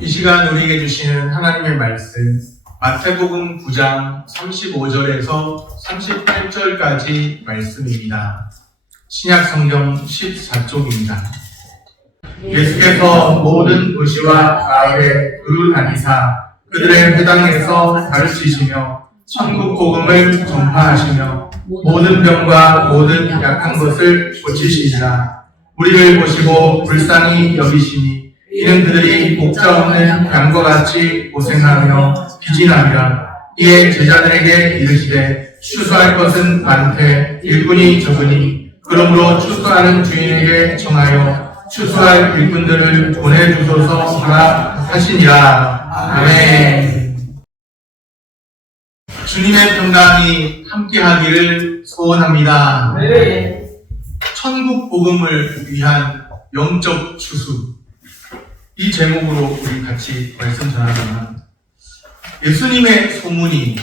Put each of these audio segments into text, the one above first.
이 시간 우리에게 주시는 하나님의 말씀 마태복음 9장 35절에서 38절까지 말씀입니다. 신약 성경 14쪽입니다. 예수께서 모든 도시와 마을에 두루 다니사 그들의 회당에서 가르치시며 천국 복음을 전파하시며 모든 병과 모든 약한 것을 고치시니라. 우리를 보시고 불쌍히 여기시니 이는 그들이 목자 없는 양과 같이 고생하며 비진하리라. 이에 제자들에게 이르시되 추수할 것은 많되 일꾼이 적으니 그러므로 추수하는 주인에게 청하여 추수할 일꾼들을 보내주소서 하시니라. 아멘. 주님의 평강이 함께하기를 소원합니다. 네. 천국 복음을 위한 영적 추수, 이 제목으로 우리 같이 말씀 전하지만 예수님의 소문이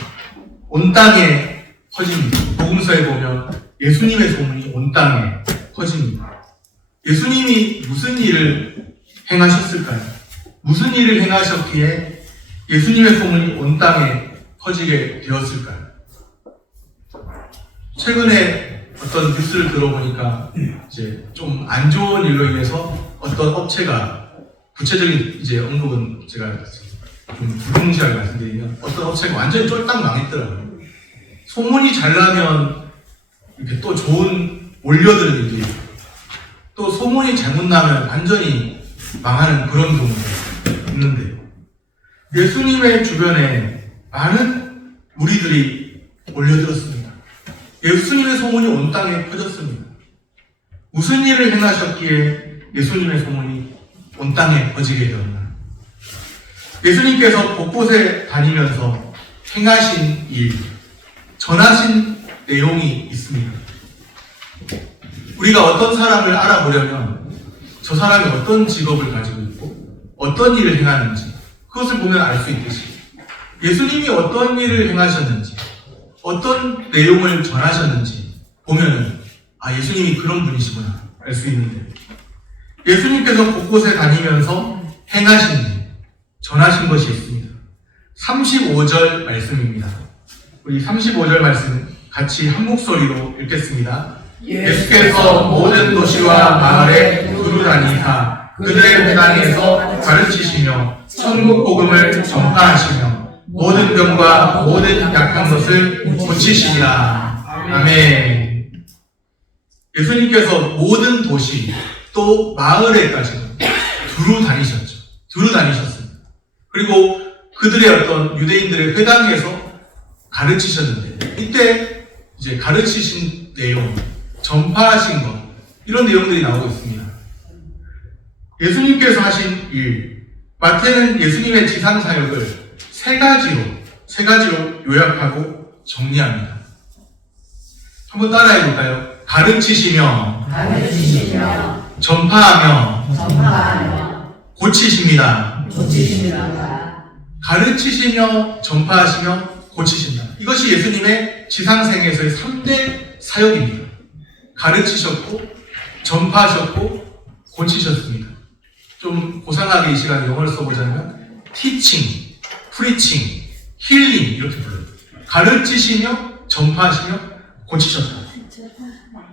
온 땅에 퍼집니다. 복음서에 보면 예수님의 소문이 온 땅에 퍼집니다. 예수님이 무슨 일을 행하셨을까요? 무슨 일을 행하셨기에 예수님의 소문이 온 땅에 퍼지게 되었을까요? 최근에 어떤 뉴스를 들어보니까 이제 좀 안 좋은 일로 인해서 어떤 업체가, 구체적인 이제 언급은 제가 좀 불공시하게 말씀드리면 어떤 업체가 완전히 쫄딱 망했더라고요. 소문이 잘 나면 이렇게 또 좋은 몰려드는 일이 있고, 또 소문이 잘못 나면 완전히 망하는 그런 경우가 있는데, 예수님의 주변에 많은 무리들이 몰려들었습니다. 예수님의 소문이 온 땅에 퍼졌습니다. 무슨 일을 행하셨기에 예수님의 소문이 온 땅에 퍼지게 되었나? 예수님께서 곳곳에 다니면서 행하신 일, 전하신 내용이 있습니다. 우리가 어떤 사람을 알아보려면 저 사람이 어떤 직업을 가지고 있고 어떤 일을 행하는지 그것을 보면 알 수 있듯이 예수님이 어떤 일을 행하셨는지 어떤 내용을 전하셨는지 보면은 예수님이 그런 분이시구나 알 수 있는데, 예수님께서 곳곳에 다니면서 행하신 일, 전하신 것이 있습니다. 35절 말씀입니다. 우리 35절 말씀 같이 한 목소리로 읽겠습니다. 예수께서 모든 도시와 마을에 두루 다니사 그들의 회당에서 가르치시며 천국 복음을 전파하시며 모든 병과 모든 약한 것을 고치시니라. 아멘. 예수님께서 모든 도시 또 마을에까지 두루 다니셨죠. 두루 다니셨습니다. 그리고 그들의 어떤 유대인들의 회당에서 가르치셨는데, 이때 이제 가르치신 내용, 전파하신 것, 이런 내용들이 나오고 있습니다. 예수님께서 하신 일, 마태는 예수님의 지상 사역을 세 가지로 요약하고 정리합니다. 한번 따라해 볼까요? 가르치시며, 전파하며, 고치십니다. 가르치시며, 전파하시며, 고치신다. 이것이 예수님의 지상생에서의 3대 사역입니다. 가르치셨고, 전파하셨고, 고치셨습니다. 좀 고상하게 이 시간에 영어를 써보자면 teaching, preaching, healing 이렇게 불러요. 가르치시며, 전파하시며, 고치셨다.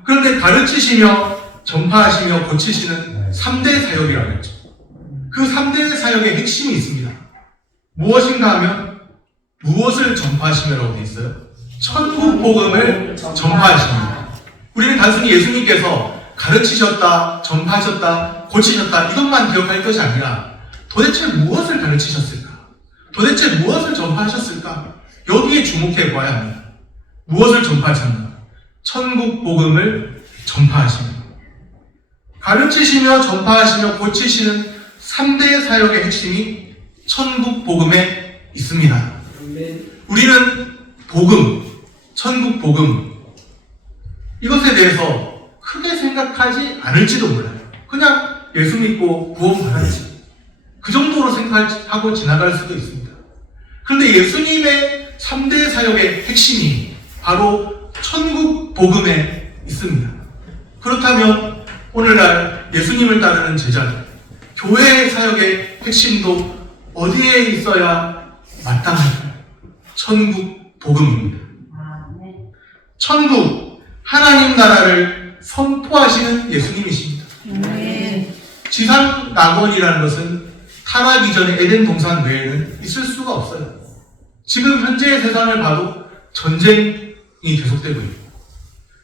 그런데 가르치시며, 전파하시며, 고치시는 3대 사역이라고 했죠. 그 3대 사역의 핵심이 있습니다. 무엇인가 하면 무엇을 전파하시며라고 되어 있어요? 천국 복음을 전파하십니다. 우리는 단순히 예수님께서 가르치셨다, 전파하셨다, 고치셨다 이것만 기억할 것이 아니라 도대체 무엇을 가르치셨을까? 도대체 무엇을 전파하셨을까? 여기에 주목해 봐야 합니다. 무엇을 전파하셨나? 천국 복음을 전파하십니다. 가르치시며 전파하시며 고치시는 3대 사역의 핵심이 천국 복음에 있습니다. 우리는 복음, 천국 복음 이것에 대해서 크게 생각하지 않을지도 몰라요. 그냥 예수 믿고 구원 받았지, 그 정도로 생각하고 지나갈 수도 있습니다. 그런데 예수님의 3대 사역의 핵심이 바로 천국 복음에 있습니다. 그렇다면 오늘날 예수님을 따르는 제자들, 교회의 사역의 핵심도 어디에 있어야 마땅할까요? 천국 복음입니다. 천국, 하나님 나라를 선포하시는 예수님이십니다. 지상 낙원이라는 것은 타락 이전의 에덴 동산 외에는 있을 수가 없어요. 지금 현재의 세상을 봐도 전쟁이 계속되고 있고,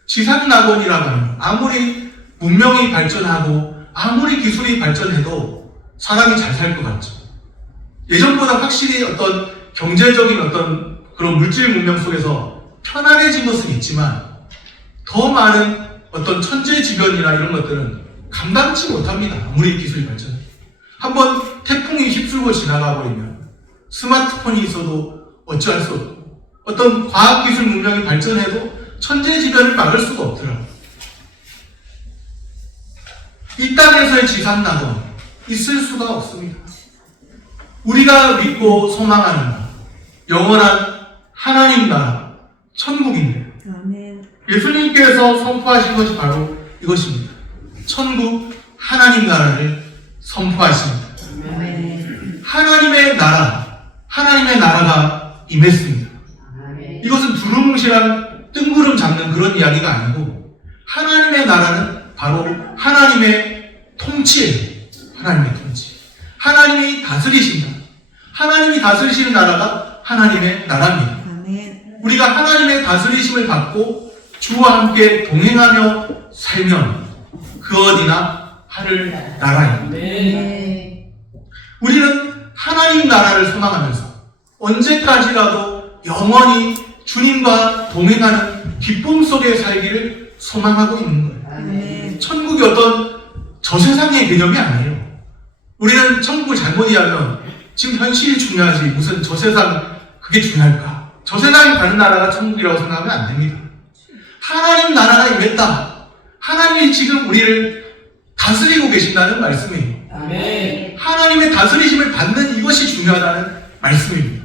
지상 낙원이라고 하면 아무리 문명이 발전하고 아무리 기술이 발전해도 사람이 잘 살 것 같죠. 예전보다 확실히 어떤 경제적인 어떤 그런 물질 문명 속에서 편안해진 것은 있지만 더 많은 어떤 천재지변이나 이런 것들은 감당치 못합니다. 아무리 기술이 발전해. 한번 태풍이 휩쓸고 지나가 버리면 스마트폰이 있어도 어찌할 수 없고, 어떤 과학기술 문명이 발전해도 천재지변을 막을 수가 없더라고요. 이 땅에서의 지상낙원 있을 수가 없습니다. 우리가 믿고 소망하는 영원한 하나님 나라, 천국인데요. 예수님께서 선포하신 것이 바로 이것입니다. 천국 하나님 나라를 선포하십니다. 하나님의 나라가 임했습니다. 이것은 두루뭉실한 뜬구름 잡는 그런 이야기가 아니고, 하나님의 나라는 바로 하나님의 통치예요. 하나님의 통치. 하나님이 다스리신다. 하나님이 다스리시는 나라가 하나님의 나라입니다. 우리가 하나님의 다스리심을 받고 주와 함께 동행하며 살면 그 어디나 하늘 나라입니다. 우리는 하나님 나라를 소망하면서 언제까지라도 영원히 주님과 동행하는 기쁨 속에 살기를 소망하고 있는 거예요. 천국이 어떤 저세상의 개념이 아니에요. 우리는 천국을 잘못 이해하면 지금 현실이 중요하지 무슨 저세상 그게 중요할까? 저세상이 가는 나라가 천국이라고 생각하면 안 됩니다. 하나님 나라가 임했다. 하나님이 지금 우리를 다스리고 계신다는 말씀이에요. 하나님의 다스리심을 받는 이것이 중요하다는 말씀입니다.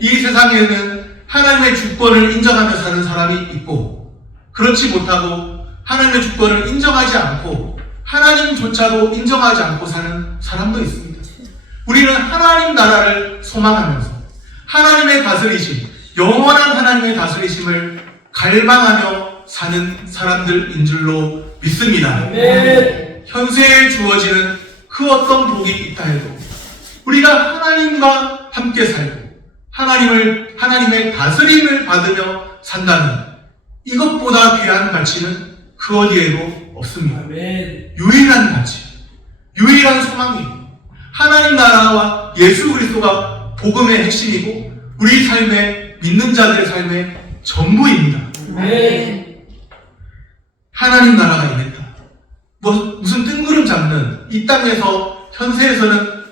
이 세상에는 하나님의 주권을 인정하며 사는 사람이 있고, 그렇지 못하고 하나님의 주권을 인정하지 않고 하나님조차도 인정하지 않고 사는 사람도 있습니다. 우리는 하나님 나라를 소망하면서 하나님의 다스리심, 영원한 하나님의 다스리심을 갈망하며 사는 사람들인 줄로 믿습니다. 현세에 주어지는 그 어떤 복이 있다 해도 우리가 하나님과 함께 살고 하나님의 다스림을 받으며 산다는 이것보다 귀한 가치는 그 어디에도 없습니다. 유일한 가치, 유일한 소망이에요. 하나님 나라와 예수 그리스도가 복음의 핵심이고 우리 삶의 믿는 자들의 삶의 전부입니다. 하나님 나라가 임했다. 무슨 뜬구름 잡는 이 땅에서 현세에서는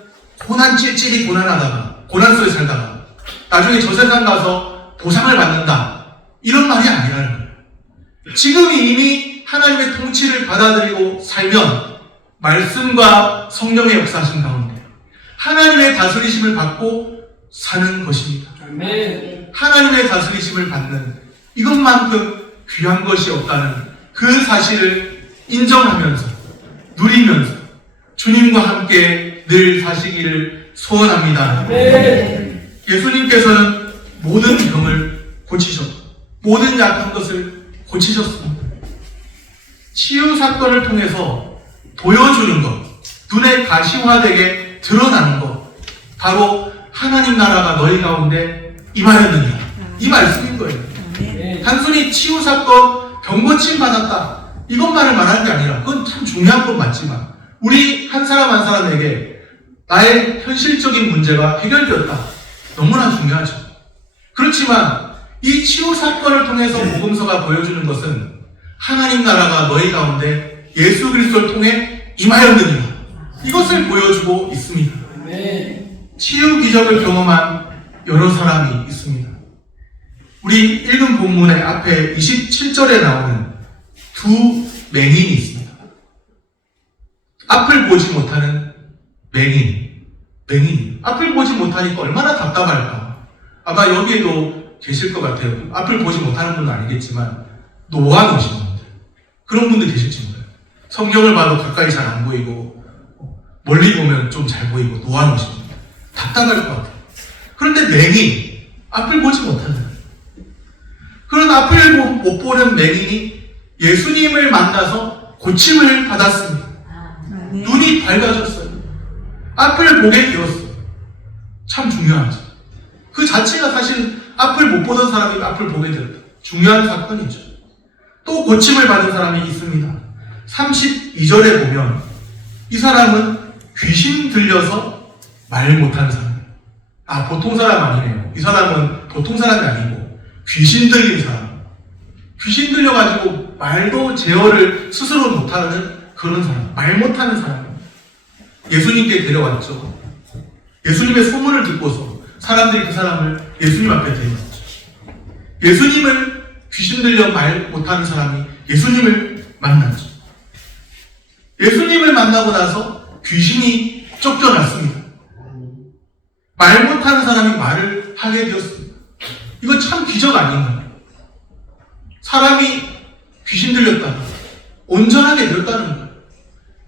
찔찔이 고난 속에 살다가 나중에 저 세상 가서 보상을 받는다, 이런 말이 아니라는 거예요. 지금 이미 하나님의 통치를 받아들이고 살면 말씀과 성령의 역사하신 가운데 하나님의 다스리심을 받고 사는 것입니다. 하나님의 다스리심을 받는 이것만큼 귀한 것이 없다는 그 사실을 인정하면서 누리면서 주님과 함께 늘 사시기를 소원합니다. 예수님께서는 모든 병을 고치셨고 모든 약한 것을 고치셨습니다. 치유 사건을 통해서 보여주는 것, 눈에 가시화되게 드러나는 것, 바로 하나님 나라가 너희 가운데 임하였느니라, 이 말씀인 거예요. 단순히 치유 사건, 병고침 받았다, 이것만을 말하는 게 아니라, 그건 참 중요한 건 맞지만 우리 한 사람 한 사람에게 나의 현실적인 문제가 해결되었다, 너무나 중요하죠. 그렇지만 이 치유 사건을 통해서 복음서가 보여주는 것은 하나님 나라가 너희 가운데 예수 그리스도를 통해 임하였느니라, 이것을 보여주고 있습니다. 치유 기적을 경험한 여러 사람이 있습니다. 우리 읽은 본문의 앞에 27절에 나오는 두 맹인이 있습니다. 앞을 보지 못하는 맹인. 앞을 보지 못하니까 얼마나 답답할까. 아마 여기에도 계실 것 같아요. 앞을 보지 못하는 분은 아니겠지만 노안 오신 분들, 그런 분들 계실지 몰라요. 성경을 봐도 가까이 잘 안 보이고 멀리 보면 좀 잘 보이고 노안 오신 분들, 답답할 것 같아요. 그런데 맹인, 앞을 보지 못한다. 그런 앞을 못 보는 맹인이 예수님을 만나서 고침을 받았습니다. 눈이 밝아졌어요. 앞을 보게 되었어요. 참 중요하죠. 그 자체가 사실 앞을 못 보던 사람이 앞을 보게 되었다. 중요한 사건이죠. 또 고침을 받은 사람이 있습니다. 32절에 보면 이 사람은 귀신 들려서 말 못하는 사람. 보통 사람 아니네요. 이 사람은 보통 사람이 아니고 귀신 들린 사람. 귀신 들려가지고 말도 제어를 스스로 못하는 그런 사람. 말 못하는 사람. 예수님께 데려왔죠. 예수님의 소문을 듣고서 사람들이 그 사람을 예수님 앞에 데려왔죠. 예수님을 귀신 들려 말 못하는 사람이 예수님을 만났죠. 예수님을 만나고 나서 귀신이 쫓겨났습니다. 말 못하는 사람이 말을 하게 되었습니다. 이거 참 기적 아닌가요? 사람이 귀신 들렸다가 온전하게 되었다는 거예요.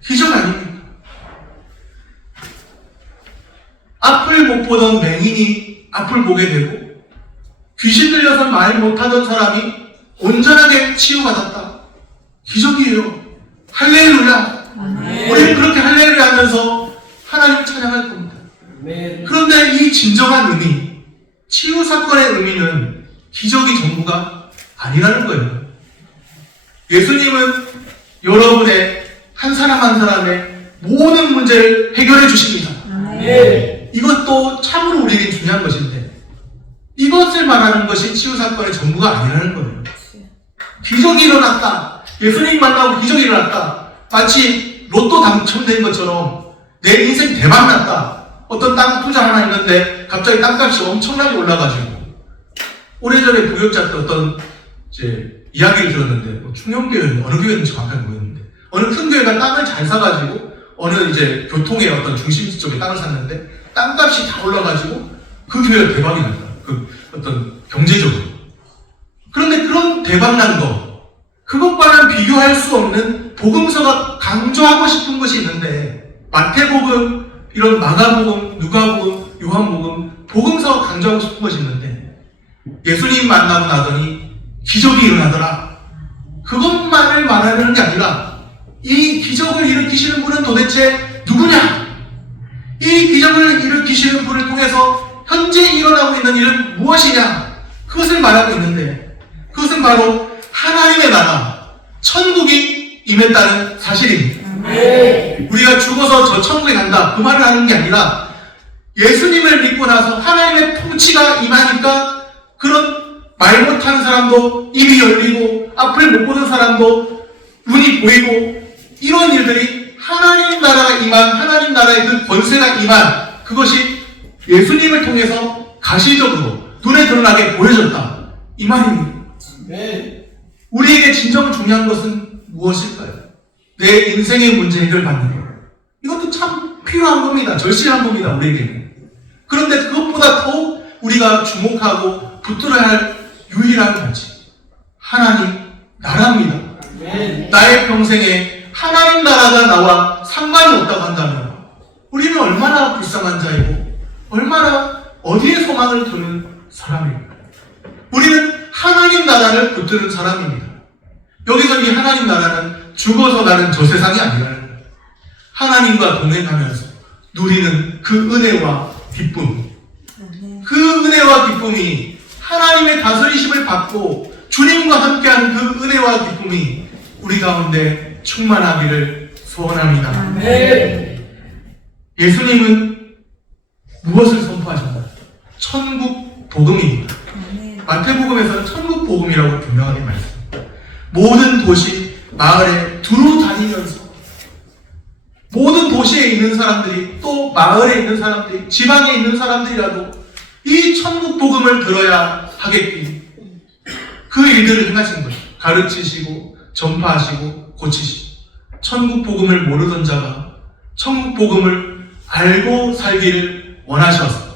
기적 아닙니까? 앞을 못 보던 맹인이 앞을 보게 되고 귀신 들려서 말 못하던 사람이 온전하게 치유받았다. 기적이에요. 할렐루야. 우리는 그렇게 할렐루야 하면서 하나님을 찬양할 겁니다. 그런데 이 진정한 의미, 치유 사건의 의미는 기적이 전부가 아니라는 거예요. 예수님은 여러분의 한 사람 한 사람의 모든 문제를 해결해 주십니다. 이것도 참으로 우리에게 중요한 것인데 이것을 말하는 것이 치유 사건의 전부가 아니라는 거예요. 기적이 일어났다. 예수님 만나고 기적이 일어났다. 마치 로또 당첨된 것처럼 내 인생 대박 났다. 어떤 땅 투자 하나 했는데 갑자기 땅값이 엄청나게 올라가지고 오래전에 부교육자 때 어떤 이야기를 들었는데 충영교회는 어느 교회인지 정확하게 모르겠는데 어느 큰 교회가 땅을 잘 사가지고 어느 교통의 어떤 중심지 쪽에 땅을 샀는데 땅값이 다 올라가지고 그 교회가 대박이 났다. 그 어떤 경제적으로. 그런데 그런 대박난 거 그것과는 비교할 수 없는 복음서가 강조하고 싶은 것이 있는데 마태복음, 이런 마가복음, 누가복음, 요한복음 복음서가 강조하고 싶은 것이 있는데 예수님 만나고 나더니 기적이 일어나더라. 그것만을 말하는 게 아니라 이 기적을 일으키시는 분은 도대체 누구냐? 이 기적을 일으키시는 분을 통해서 현재 일어나고 있는 일은 무엇이냐? 그것을 말하고 있는데 그것은 바로 하나님의 나라, 천국이 임했다는 사실입니다. 우리가 죽어서 저 천국에 간다 그 말을 하는 게 아니라 예수님을 믿고 나서 하나님의 통치가 임하니까 그런 말 못하는 사람도 입이 열리고 앞을 못 보는 사람도 눈이 보이고 이런 일들이 하나님 나라가 임한 하나님 나라의 그 권세가 임한 그것이 예수님을 통해서 가시적으로 눈에 드러나게 보여졌다. 이 말입니다. 우리에게 진정 중요한 것은 무엇일까요? 내 인생의 문제 해결받는 것. 이것도 참 필요한 겁니다. 절실한 겁니다. 우리에게는. 그런데 그것보다 더욱 우리가 주목하고 붙들어야 할 유일한 가치. 하나님 나라입니다. 나의 평생에 하나님 나라가 나와 상관이 없다고 한다면 우리는 얼마나 불쌍한 자이고 얼마나 어디에 소망을 두는 사람입니까? 우리는 하나님 나라를 붙드는 사람입니다. 여기서 이 하나님 나라는 죽어서 가는 저 세상이 아니라는 거예요. 하나님과 동행하면서 누리는 그 은혜와 기쁨. 그 은혜와 기쁨이 하나님의 다스리심을 받고 주님과 함께하는 그 은혜와 기쁨이 우리 가운데 충만하기를 소원합니다. 예수님은 무엇을 선포하셨나요? 천국 복음입니다. 마태복음에서는 천국 복음이라고 분명하게 말씀합니다. 모든 도시, 마을에 두루 다니면서 모든 도시에 있는 사람들이 또 마을에 있는 사람들이 지방에 있는 사람들이라도 이 천국 복음을 들어야 하겠기 그 일들을 행하신 거예요. 가르치시고 전파하시고 고치시고 천국 복음을 모르던 자가 천국 복음을 알고 살기를 원하셨어요.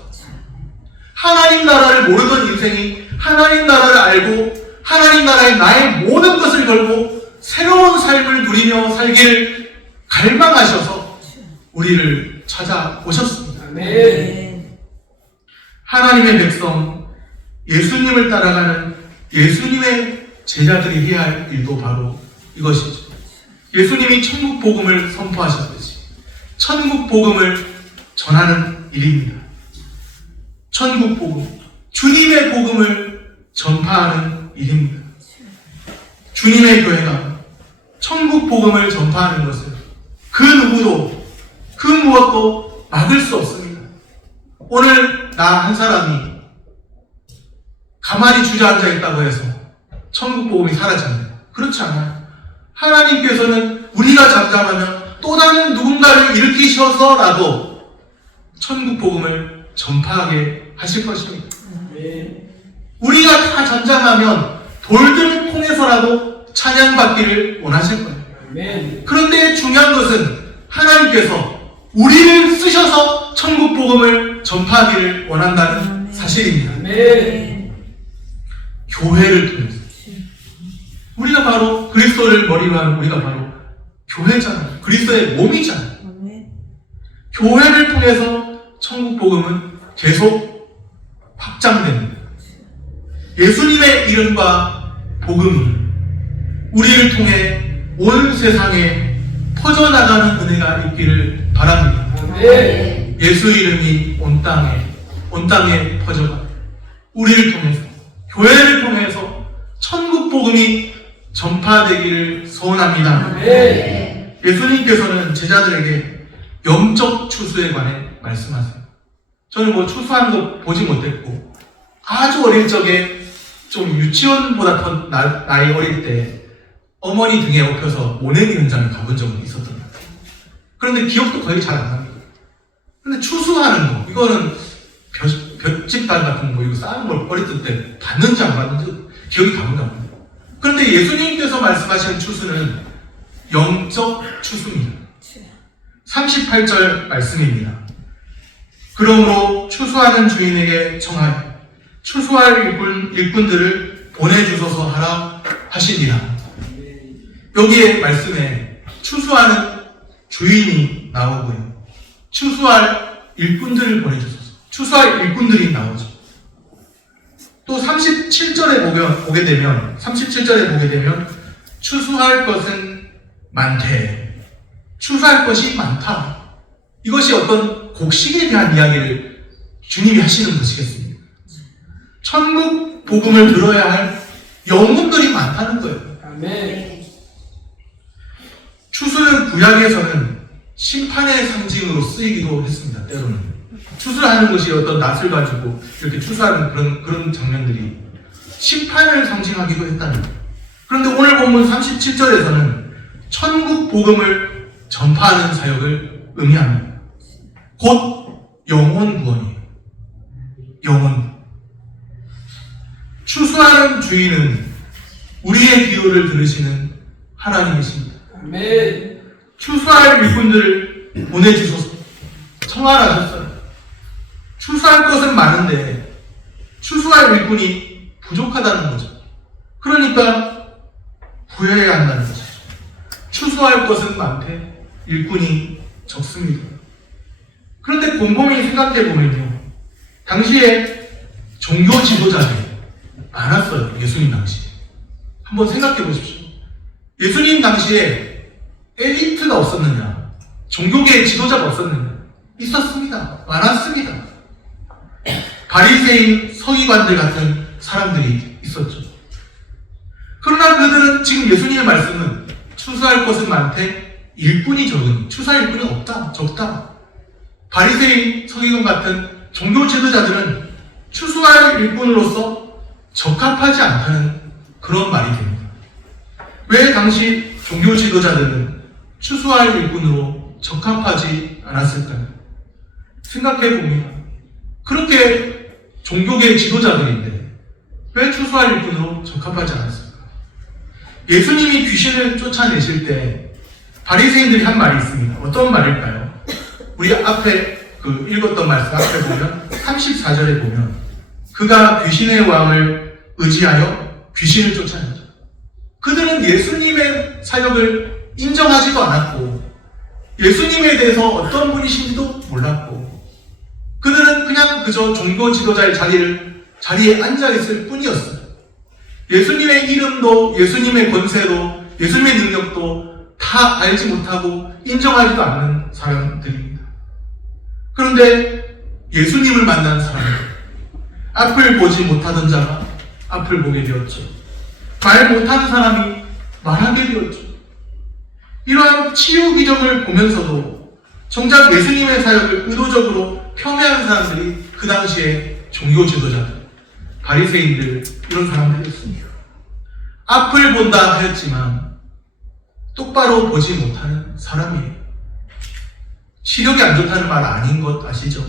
하나님 나라를 모르던 인생이 하나님 나라를 알고 하나님 나라에 나의 모든 것을 걸고 새로운 삶을 누리며 살기를 갈망하셔서 우리를 찾아오셨습니다. 하나님의 백성, 예수님을 따라가는 예수님의 제자들이 해야 할 일도 바로 이것이죠. 예수님이 천국 복음을 선포하셨듯이 천국 복음을 전하는 일입니다. 천국 복음, 주님의 복음을 전파하는 일입니다. 주님의 교회가 천국 복음을 전파하는 것을 그 누구도 그 무엇도 막을 수 없습니다. 오늘 나 한 사람이 가만히 주저앉아 있다고 해서 천국 복음이 사라집니다. 그렇지 않아요. 하나님께서는 우리가 잠잠하면 또 다른 누군가를 일으키셔서라도 천국 복음을 전파하게 하실 것입니다. 우리가 다 잠잠하면 돌들을 통해서라도 찬양받기를 원하실 거예요. 그런데 중요한 것은 하나님께서 우리를 쓰셔서 천국 복음을 전파하기를 원한다는 사실입니다. 교회를 통해서 우리가 바로 그리스도를 머리로 하는 우리가 바로 교회잖아요. 그리스도의 몸이잖아요. 교회를 통해서 천국 복음은 계속 확장됩니다. 예수님의 이름과 복음이 우리를 통해 온 세상에 퍼져나가는 은혜가 있기를 바랍니다. 예수 이름이 온 땅에 퍼져가 우리를 통해서 교회를 통해서 천국 복음이 전파되기를 소원합니다. 예수님께서는 제자들에게 영적 추수에 관해 말씀하세요. 저는 추수하는 거 보지 못했고 아주 어릴 적에 좀 유치원보다 더 나이 어릴 때 어머니 등에 업혀서 모내기 현장을 가본 적은 있었던 것 같아요. 그런데 기억도 거의 잘 안 납니다. 근데 추수하는 거, 이거는 볏짚단 같은 거, 이거 쌓은 걸 어릴 때 봤는지 안 봤는지 기억이 가물가물. 그런데 예수님께서 말씀하시는 추수는 영적 추수입니다. 38절 말씀입니다. 그러므로 추수하는 주인에게 청하여 추수할 일꾼들을 보내주소서 하라 하시니라. 여기에 말씀에 추수하는 주인이 나오고요. 추수할 일꾼들을 보내주소서. 추수할 일꾼들이 나오죠. 또 37절에 보게 되면 추수할 것은 많되 추수할 것이 많다. 이것이 어떤 곡식에 대한 이야기를 주님이 하시는 것이겠습니다. 천국 복음을 들어야 할 영혼들이 많다는 거예요. 아멘. 추수는 구약에서는 심판의 상징으로 쓰이기도 했습니다. 때로는 추수를 하는 것이 어떤 낫을 가지고 이렇게 추수하는 그런 장면들이 심판을 상징하기도 했다는 거예요. 그런데 오늘 본문 37절에서는 천국 복음을 전파하는 사역을 의미합니다. 곧 영혼 구원이에요. 영혼. 추수하는 주인은 우리의 기도를 들으시는 하나님이십니다. 아멘. 추수할 일꾼들을 보내주셔서 청하라셨어요. 추수할 것은 많은데 추수할 일꾼이 부족하다는 거죠. 그러니까 구해야 한다는 거죠. 추수할 것은 많되 일꾼이 적습니다. 그런데 곰곰이 생각해보면요, 당시에 종교 지도자들이 많았어요. 예수님 당시에. 한번 생각해 보십시오. 예수님 당시에 엘리트가 없었느냐? 종교계의 지도자가 없었느냐? 있었습니다. 많았습니다. 바리새인 서기관들 같은 사람들이 있었죠. 그러나 그들은 지금 예수님의 말씀은 추수할 것은 많되 일꾼이 적으니, 추수할 일꾼이 없다, 적다. 바리새인 서기관 같은 종교 지도자들은 추수할 일꾼으로서 적합하지 않다는 그런 말이 됩니다. 왜 당시 종교 지도자들은 추수할 일꾼으로 적합하지 않았을까요? 생각해보면 그렇게 종교계 지도자들인데 왜 추수할 일꾼으로 적합하지 않았을까? 예수님이 귀신을 쫓아내실 때 바리새인들이 한 말이 있습니다. 어떤 말일까요? 우리 앞에 읽었던 말씀 앞에 보면 34절에 보면 그가 귀신의 왕을 의지하여 귀신을 쫓아내죠. 그들은 예수님의 사역을 인정하지도 않았고 예수님에 대해서 어떤 분이신지도 몰랐고 그들은 그냥 그냥 그저 종교 지도자의 자리에 앉아있을 뿐이었어요. 예수님의 이름도, 예수님의 권세도, 예수님의 능력도 다 알지 못하고 인정하지도 않는 사람들입니다. 그런데 예수님을 만난 사람들, 앞을 보지 못하던 자가 앞을 보게 되었죠. 말 못하는 사람이 말하게 되었죠. 이러한 치유 기적을 보면서도 정작 예수님의 사역을 의도적으로 폄훼한 사람들이 그 당시에 종교 지도자들, 바리새인들, 이런 사람들이었습니다. 앞을 본다 하였지만 똑바로 보지 못하는 사람이에요. 시력이 안 좋다는 말 아닌 것 아시죠?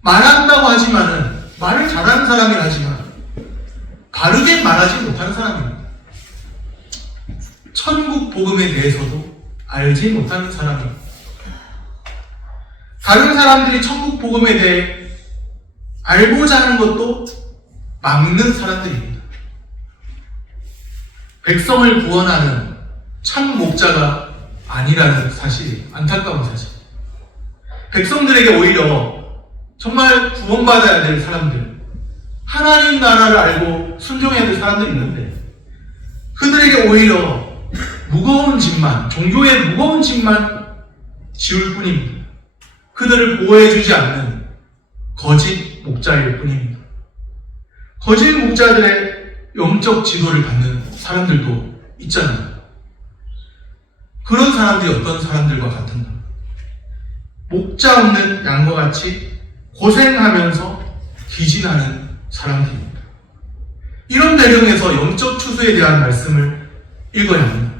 말한다고 하지만은, 말을 잘하는 사람이라 하지만 바르게 말하지 못하는 사람입니다. 천국 복음에 대해서도 알지 못하는 사람입니다. 다른 사람들이 천국 복음에 대해 알고자 하는 것도 막는 사람들입니다. 백성을 구원하는 참 목자가 아니라는 사실이 안타까운 사실. 백성들에게 오히려 정말 구원받아야 될 사람들, 하나님 나라를 알고 순종해야 될 사람들이 있는데 그들에게 오히려 무거운 짐만, 종교의 무거운 짐만 지울 뿐입니다. 그들을 보호해주지 않는 거짓 목자일 뿐입니다. 거짓 목자들의 영적 지도를 받는 사람들도 있잖아요. 그런 사람들이 어떤 사람들과 같은가? 목자 없는 양과 같이 고생하면서 기진하는 사람들입니다. 이런 배경에서 영적 추수에 대한 말씀을 읽어야 합니다.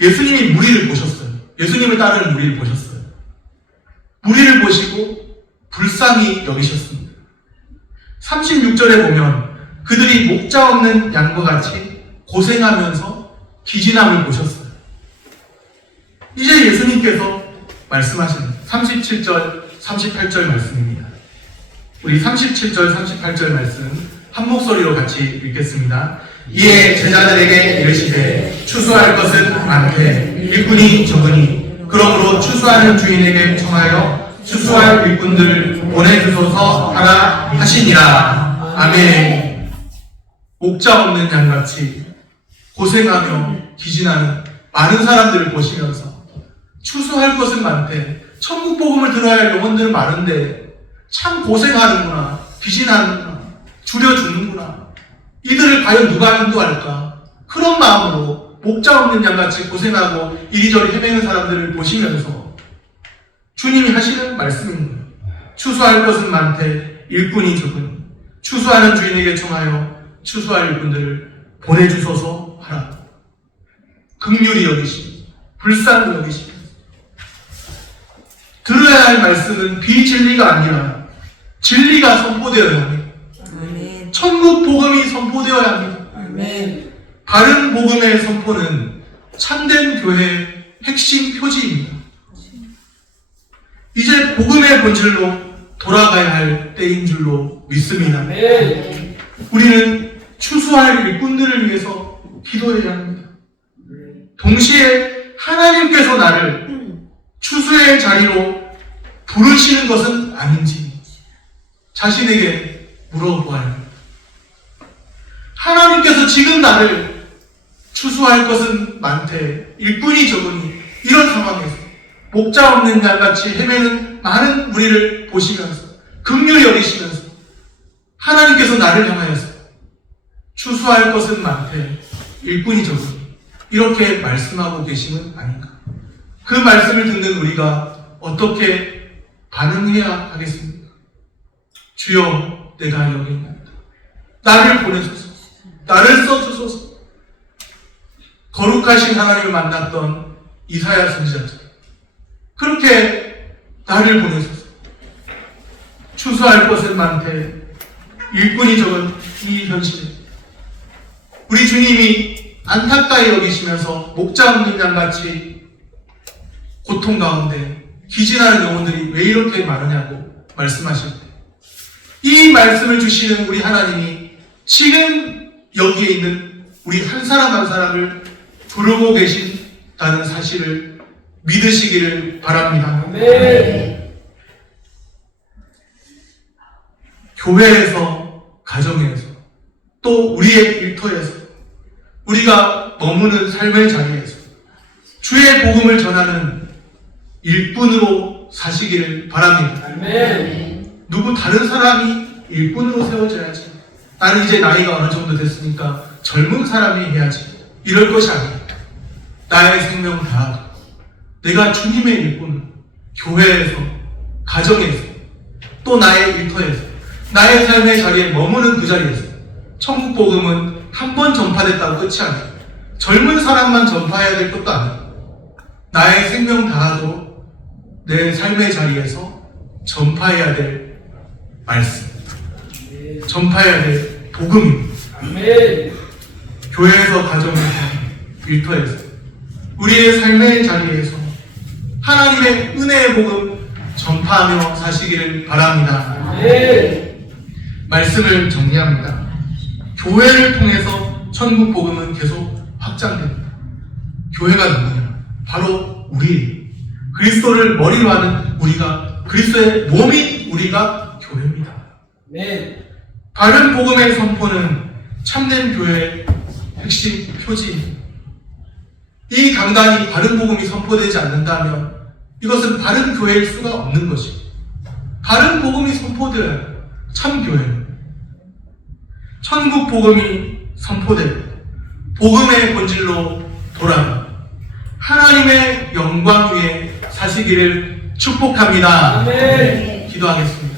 예수님이 무리를 보셨어요. 예수님을 따르는 무리를 보셨어요. 무리를 보시고 불쌍히 여기셨습니다. 36절에 보면 그들이 목자 없는 양과 같이 고생하면서 기진함을 보셨어요. 이제 예수님께서 말씀하십니다. 37절, 38절 말씀입니다. 우리 37절, 38절 말씀 한 목소리로 같이 읽겠습니다. 이에 제자들에게 이르시되 추수할 것은 많되 일꾼이 적으니 그러므로 추수하는 주인에게 청하여 추수할 일꾼들을 보내주소서 하라 하시니라. 아멘. 목자 없는 양같이 고생하며 기진하는 많은 사람들을 보시면서 추수할 것은 많대, 천국 복음을 들어야 할 영혼들은 많은데 참 고생하는구나, 기진하는구나, 줄여 죽는구나, 이들을 과연 누가 인도할까? 그런 마음으로 목자 없는 양같이 고생하고 이리저리 헤매는 사람들을 보시면서 주님이 하시는 말씀입니다. 추수할 것은 많되 일꾼이 적으니 추수하는 주인에게 청하여 추수할 일꾼들을 보내주소서 하라. 긍휼히 여기시고 불쌍히 여기시고 들어야 할 말씀은 비진리가 아니라 진리가 선포되어야 합니다. 아멘. 천국 복음이 선포되어야 합니다. 아멘. 바른 복음의 선포는 참된 교회의 핵심 표지입니다. 이제 복음의 본질로 돌아가야 할 때인 줄로 믿습니다. 아멘. 우리는 추수할 일꾼들을 위해서 기도해야 합니다. 동시에 하나님께서 나를 추수의 자리로 부르시는 것은 아닌지 자신에게 물어보아야 합니다. 하나님께서 지금 나를 추수할 것은 많되 일꾼이 적으니 이런 상황에서 목자 없는 양같이 헤매는 많은 무리를 보시면서 긍휼히 여기시면서 하나님께서 나를 향하여서 추수할 것은 많되 일꾼이 적으니 이렇게 말씀하고 계시는 아닌가? 그 말씀을 듣는 우리가 어떻게 반응해야 하겠습니까? 주여, 내가 여기 있나이다. 나를 보내소서. 나를 써주소서. 거룩하신 하나님을 만났던 이사야 선지자처럼 그렇게 나를 보내소서. 추수할 것은 많되 일꾼이 적은 이 현실에 우리 주님이 안타까이 여기시면서 목자 없는 양같이 고통 가운데 기진하는 영혼들이 왜 이렇게 많으냐고 말씀하실 때 이 말씀을 주시는 우리 하나님이 지금 여기에 있는 우리 한 사람 한 사람을 부르고 계신다는 사실을 믿으시기를 바랍니다. 아멘. 교회에서, 가정에서, 또 우리의 일터에서, 우리가 머무는 삶의 자리에서 주의 복음을 전하는 일꾼으로 사시기를 바랍니다. 누구 다른 사람이 일꾼으로 세워져야지. 나는 이제 나이가 어느 정도 됐으니까 젊은 사람이 해야지. 이럴 것이 아닙니다. 나의 생명 다하고 내가 주님의 일꾼, 교회에서, 가정에서, 또 나의 일터에서, 나의 삶의 자리에 머무는 그 자리에서 천국 복음은 한 번 전파됐다고 끝이 아니에요. 젊은 사람만 전파해야 될 것도 아니에요. 나의 생명 다하도록 내 삶의 자리에서 전파해야 될 말씀, 전파해야 될 복음입니다. 교회에서, 가정에서, 일터에서, 우리의 삶의 자리에서 하나님의 은혜의 복음 전파하며 사시기를 바랍니다. 말씀을 정리합니다. 교회를 통해서 천국 복음은 계속 확장됩니다. 교회가 누구냐? 바로 우리, 그리스도를 머리로 하는 우리가, 그리스도의 몸인 우리가 교회입니다. 바른 복음의 선포는 참된 교회의 핵심 표지입니다. 이 강단이 바른 복음이 선포되지 않는다면 이것은 바른 교회일 수가 없는 것입니다. 바른 복음이 선포되어야 참 교회입니다. 천국 복음이 선포되고 복음의 본질로 돌아가 하나님의 영광 위에 사시기를 축복합니다. 기도하겠습니다.